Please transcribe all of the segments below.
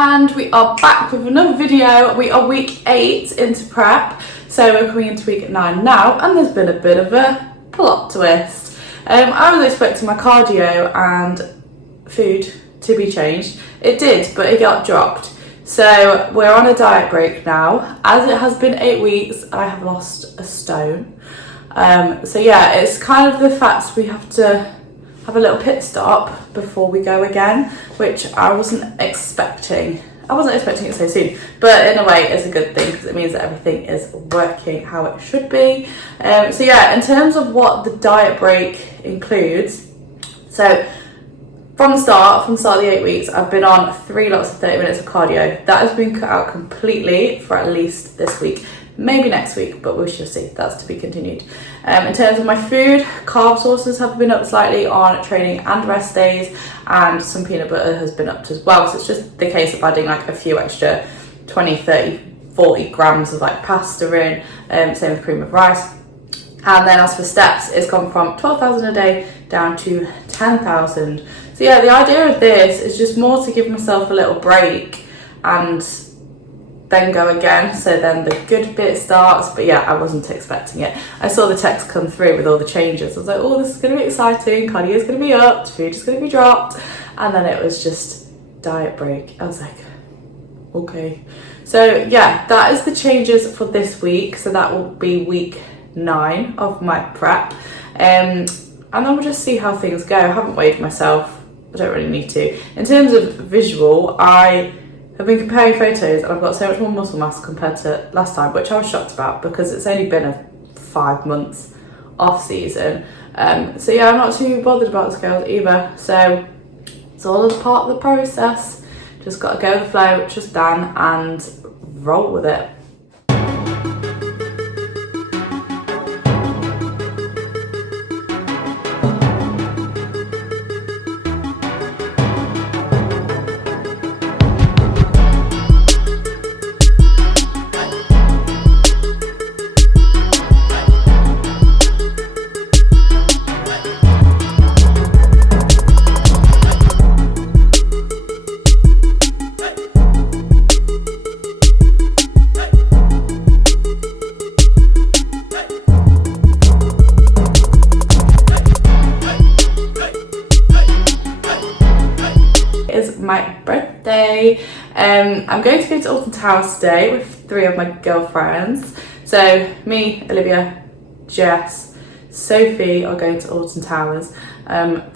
And we are back with another video. We are week 8 into prep, so we're coming into week 9 now, and there's been a bit of a plot twist. I was expecting my cardio and food to be changed. It did, but it got dropped. So we're on a diet break now. As it has been 8 weeks, I have lost a stone. So yeah, it's kind of the fact we have to have a little pit stop before we go again, which I wasn't expecting. I wasn't expecting it so soon, but in a way it's a good thing because it means that everything is working how it should be. So yeah, in terms of what the diet break includes, so from the start of the 8 weeks, I've been on 3 lots of 30 minutes of cardio. That has been cut out completely for at least this week. Maybe next week, but we shall see. That's to be continued. In terms of my food, carb sources have been up slightly on training and rest days, and some peanut butter has been upped as well. So it's just the case of adding like a few extra 20, 30, 40 grams of like pasta in, same with cream of rice. And then as for steps, it's gone from 12,000 a day down to 10,000. So yeah, the idea of this is just more to give myself a little break and then go again, so then the good bit starts. But yeah, I wasn't expecting it. I saw the text come through with all the changes. I was like, oh, this is going to be exciting, cardio is going to be upped, food is going to be dropped, and then it was just diet break. I was like, okay. So yeah, that is the changes for this week. So that will be week 9 of my prep, and then we'll just see how things go. I haven't weighed myself, I don't really need to. In terms of visual, I've been comparing photos and I've got so much more muscle mass compared to last time, which I was shocked about because it's only been a 5 months off season. So yeah, I'm not too bothered about the scales either. So it's all a part of the process. Just got to go with the flow, trust Dan, and roll with it. My birthday. I'm going to go to Alton Towers today with 3 of my girlfriends. So me, Olivia, Jess, Sophie are going to Alton Towers.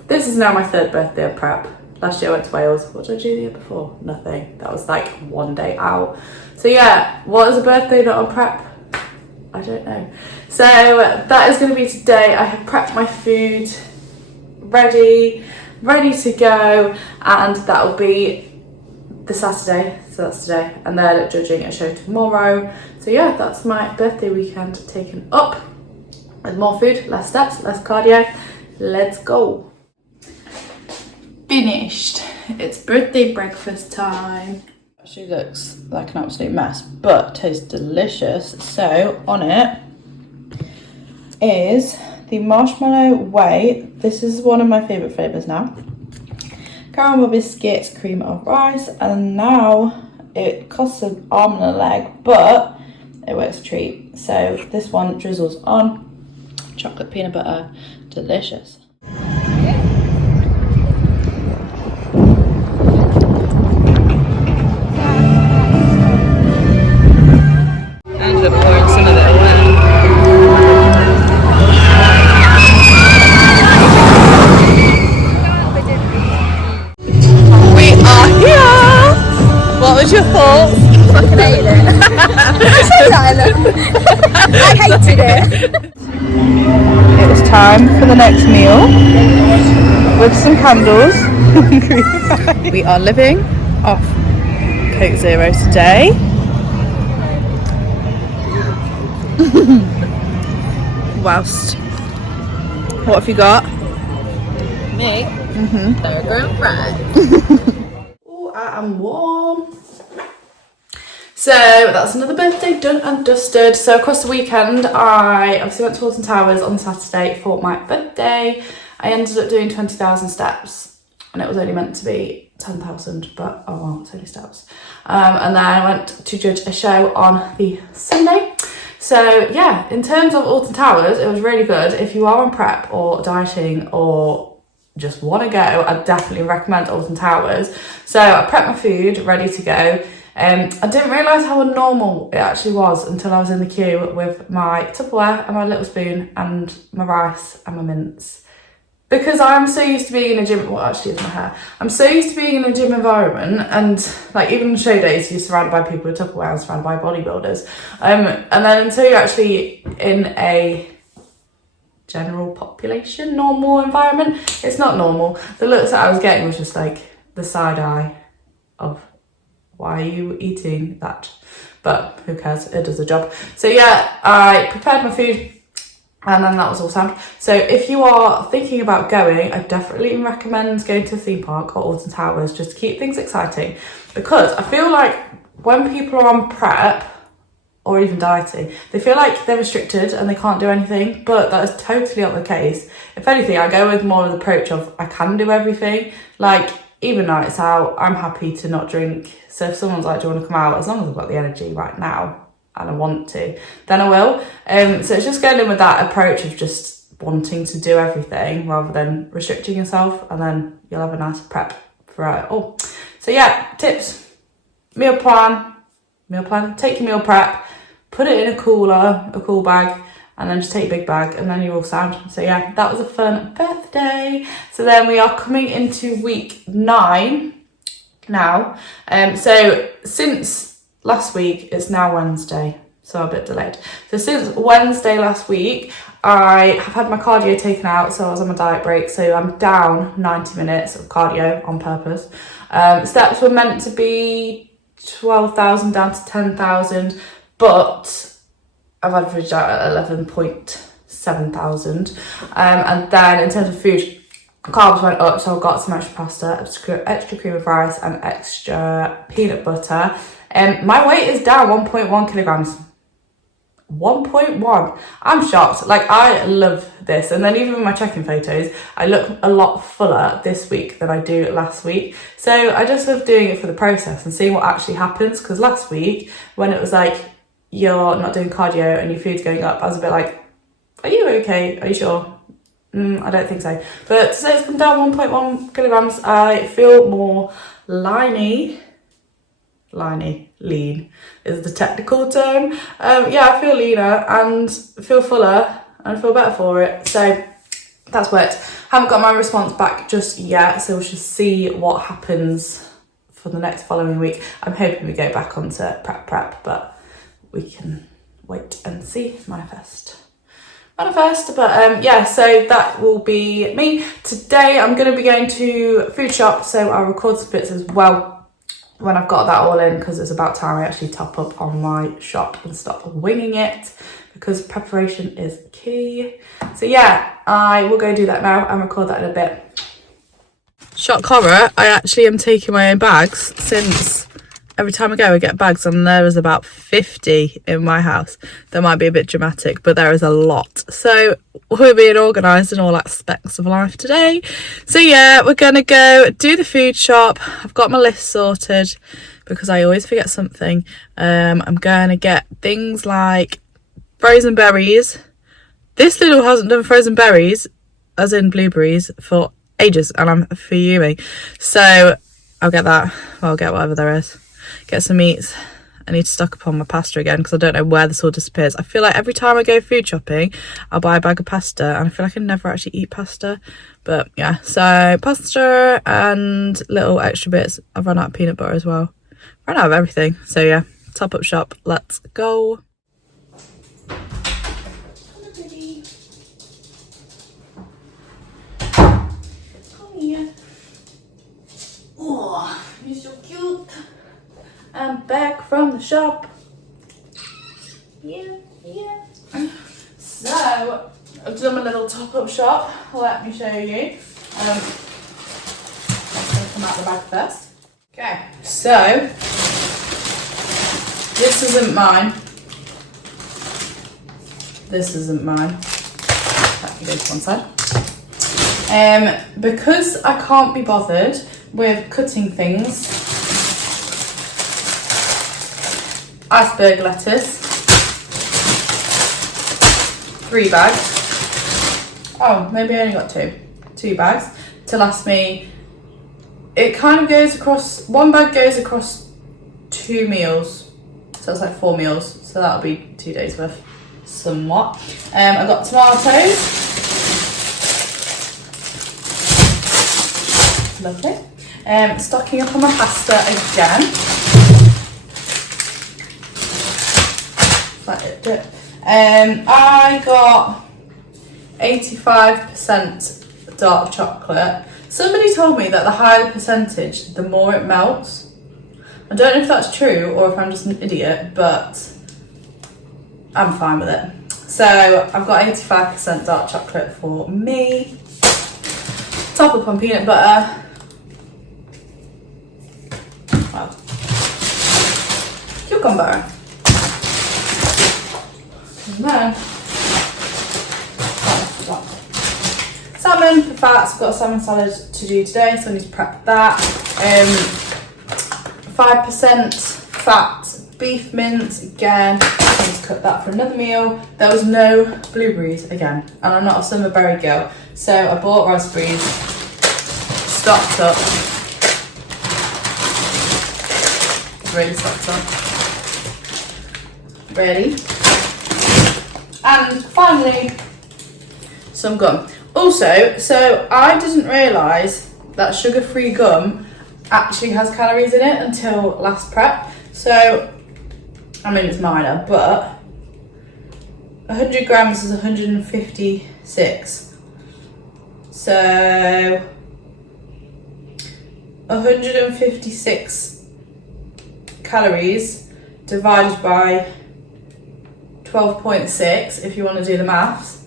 This is now my 3rd birthday of prep. Last year I went to Wales. What did I do the year before? Nothing. That was like 1 day out. So yeah, what is a birthday not on prep? I don't know. So that is going to be today. I have prepped my food ready to go, and that will be the Saturday, so that's today, and then judging a show tomorrow. So yeah, that's my birthday weekend taken up with more food, less steps, less cardio. Let's go. Finished. It's birthday breakfast time. She looks like an absolute mess, but tastes delicious. So on it is the marshmallow whey. This is one of my favourite flavours now. Caramel biscuits, cream of rice, and now it costs an arm and a leg, but it works a treat. So this one drizzles on chocolate peanut butter, delicious. Ended up pouring some of it away. What was your thoughts? Fucking hated it. I hated it. It was time for the next meal with some candles. We are living off Coke Zero today. Whilst, what have you got? Me? Burger and fries. Oh, I am warm. So that's another birthday done and dusted. So across the weekend, I obviously went to Alton Towers on Saturday for my birthday. I ended up doing 20,000 steps, and it was only meant to be 10,000, but oh well, it's only steps. And then I went to judge a show on the Sunday. So yeah, in terms of Alton Towers, it was really good. If you are on prep or dieting or just want to go, I definitely recommend Alton Towers. So I prepped my food, ready to go. I didn't realise how normal it actually was until I was in the queue with my Tupperware and my little spoon and my rice and my mince. Because I'm so used to being in a gym, well actually it's my hair. I'm so used to being in a gym environment, and like even on show days you're surrounded by people with Tupperware and surrounded by bodybuilders. And then until you're actually in a general population, normal environment, it's not normal. The looks that I was getting was just like the side eye of, why are you eating that? But who cares, it does the job. So yeah, I prepared my food and then that was all sound. So if you are thinking about going, I definitely recommend going to a theme park or Alton Towers just to keep things exciting, because I feel like when people are on prep or even dieting, they feel like they're restricted and they can't do anything, but that is totally not the case. If anything, I go with more of the approach of I can do everything. Like even nights out, I'm happy to not drink. So if someone's like, do you want to come out? As long as I've got the energy right now and I want to, then I will. So it's just going in with that approach of just wanting to do everything rather than restricting yourself, and then you'll have a nice prep for it all. So yeah, tips, meal plan, take your meal prep, put it in a cooler, a cool bag, and then just take your big bag and then you're all sound. So yeah, that was a fun birthday. So then we are coming into week 9 now. So since last week, it's now Wednesday, so a bit delayed. So since Wednesday last week, I have had my cardio taken out, so I was on my diet break, so I'm down 90 minutes of cardio on purpose. Steps were meant to be 12,000 down to 10,000, but I've averaged out at 11.7 thousand. And then in terms of food, carbs went up, so I got some extra pasta, extra cream of rice and extra peanut butter. My weight is down 1.1 kilograms. 1.1. I'm shocked. Like, I love this. And then even with my check-in photos, I look a lot fuller this week than I do last week. So I just love doing it for the process and seeing what actually happens. Because last week, when it was like, you're not doing cardio and your food's going up, I was a bit like, are you okay? Are you sure? I don't think so. But today it's come down 1.1 kilograms. I feel more lean is the technical term. Yeah, I feel leaner and feel fuller and feel better for it. So that's worked. Haven't got my response back just yet, so we should see what happens for the next following week. I'm hoping we go back onto prep, but we can wait and see. Manifest. But yeah, so that will be me. Today I'm going to be going to food shop, so I'll record some bits as well when I've got that all in, because it's about time I actually top up on my shop and stop winging it, because preparation is key. So yeah, I will go do that now and record that in a bit. Shock horror, I actually am taking my own bags, since every time I go I get bags, and there is about 50 in my house. That might be a bit dramatic, but there is a lot. So we're being organised in all aspects of life today. So yeah, we're gonna go do the food shop. I've got my list sorted because I always forget something. I'm gonna get things like frozen berries. This Lidl hasn't done frozen berries, as in blueberries, for ages, and I'm fuming. So I'll get that. I'll get whatever there is. Get some meats. I need to stock up on my pasta again, because I don't know where this all disappears. I feel like every time I go food shopping, I'll buy a bag of pasta, and I feel like I never actually eat pasta. But yeah, so pasta and little extra bits. I've run out of peanut butter as well. Run out of everything. So yeah, top up shop. Let's go. Come here. Oh, you're so cute. I'm back from the shop. Yeah. So, I've done my little top-up shop. Let me show you. Let's take them out the bag first. Okay, so this isn't mine. That can go to one side. Because I can't be bothered with cutting things. Iceberg lettuce. 3 bags. Oh, maybe I only got 2 bags to last me. It kind of goes across, 1 bag goes across 2 meals. So it's like 4 meals. So that'll be 2 days worth, somewhat. I got tomatoes. Lovely. Stocking up on my pasta again. That it. I got 85% dark chocolate. Somebody told me that the higher the percentage, the more it melts. I don't know if that's true or if I'm just an idiot, but I'm fine with it. So I've got 85% dark chocolate for me. Top up on peanut butter. Well, cucumber. And then salmon for fats. I've got a salmon salad to do today, so I need to prep that. 5% fat beef mince again. I need to cook that for another meal. There was no blueberries again, and I'm not a summer berry girl, so I bought raspberries, stocked up, really stocked up, ready. And finally, some gum. Also, so I didn't realise that sugar-free gum actually has calories in it until last prep. So, I mean it's minor, but 100 grams is 156. So, 156 calories divided by 12.6, if you want to do the maths,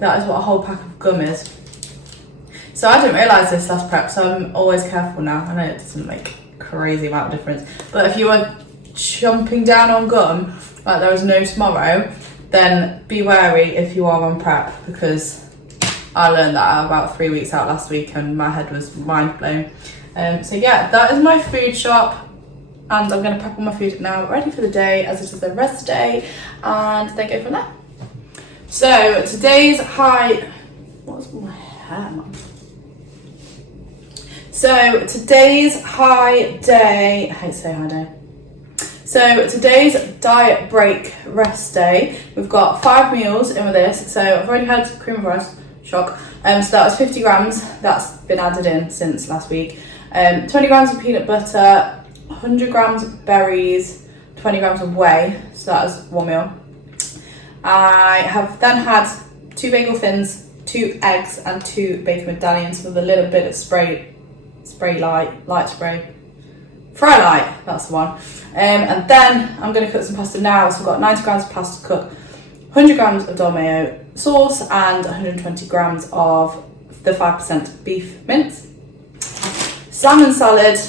that is what a whole pack of gum is. So I didn't realise this last prep, so I'm always careful now. I know it doesn't make a crazy amount of difference, but if you are chomping down on gum like there is no tomorrow, then be wary if you are on prep, because I learned that about 3 weeks out last week and my head was mind blown. So yeah, that is my food shop. And I'm going to prep all my food now, ready for the day, as it is the rest day, and then go from there. So today's high, what's my hair, man? So today's high day, I hate to say high day. So today's diet break rest day, we've got 5 meals in with this. So I've already had cream of rice, shock. So that was 50 grams, that's been added in since last week. 20 grams of peanut butter, 100 grams of berries, 20 grams of whey, so that is 1 meal. I have then had 2 bagel thins, 2 eggs and 2 bacon medallions with a little bit of light spray. Fry light, that's the one. And then I'm going to cook some pasta now, so I've got 90 grams of pasta to cook, 100 grams of dolmio sauce and 120 grams of the 5% beef mince. Salmon salad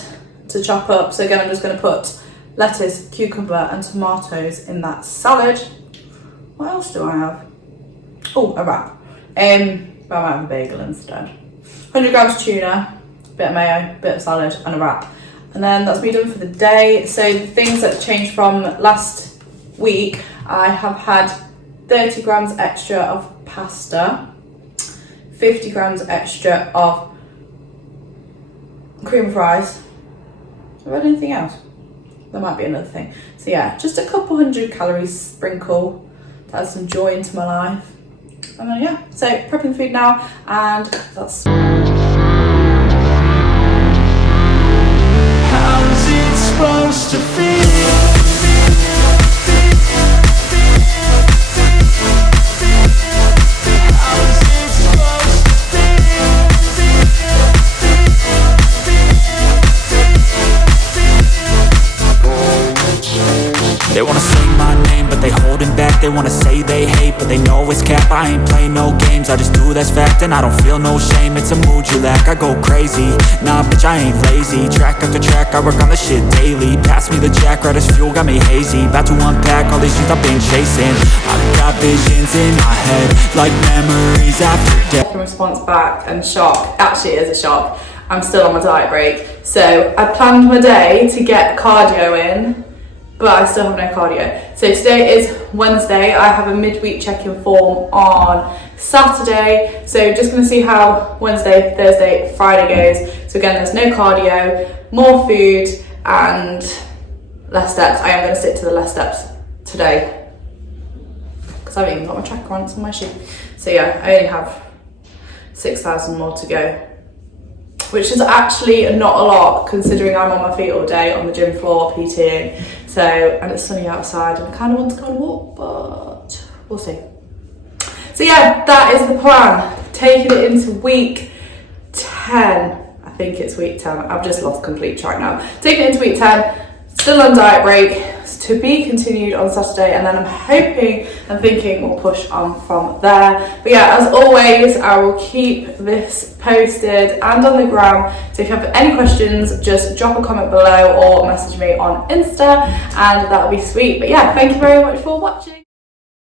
to chop up, so again I'm just going to put lettuce, cucumber and tomatoes in that salad. What else do I have? Oh, a wrap. But I might have a bagel instead. 100 grams of tuna, bit of mayo, bit of salad and a wrap. And then that's me done for the day. So the things that changed from last week, I have had 30 grams extra of pasta, 50 grams extra of cream of rice. Have I had anything else? There might be another thing. So yeah, just a couple 100 calories sprinkle to add some joy into my life. And then yeah, so prepping food now, and that's... How's it supposed to feel? They wanna say my name, but they holding back. They wanna say they hate, but they know it's cap. I ain't play no games, I just do that's fact. And I don't feel no shame, it's a mood you lack. I go crazy, nah bitch I ain't lazy. Track after track, I work on the shit daily. Pass me the jack, right as fuel, got me hazy. About to unpack all these things I've been chasing. I've got visions in my head, like memories after death. Response back and shock, actually it is a shock. I'm still on my diet break, So I planned my day to get cardio in, but I still have no cardio. So today is Wednesday. I have a midweek check-in form on Saturday. So just gonna see how Wednesday, Thursday, Friday goes. So again, there's no cardio, more food and less steps. I am gonna stick to the less steps today because I haven't even got my tracker on, it's on my shoe. So yeah, I only have 6,000 more to go, which is actually not a lot considering I'm on my feet all day on the gym floor PTing. So, and it's sunny outside and I kind of want to go on a walk, but we'll see. So yeah, that is the plan. Taking it into week 10. I think it's week 10. I've just lost complete track now. Taking it into week 10. Still on diet break, to be continued on Saturday, and then I'm hoping and thinking we'll push on from there. But yeah, as always, I will keep this posted and on the gram. So if you have any questions, just drop a comment below or message me on Insta, and that'll be sweet. But yeah, thank you very much for watching.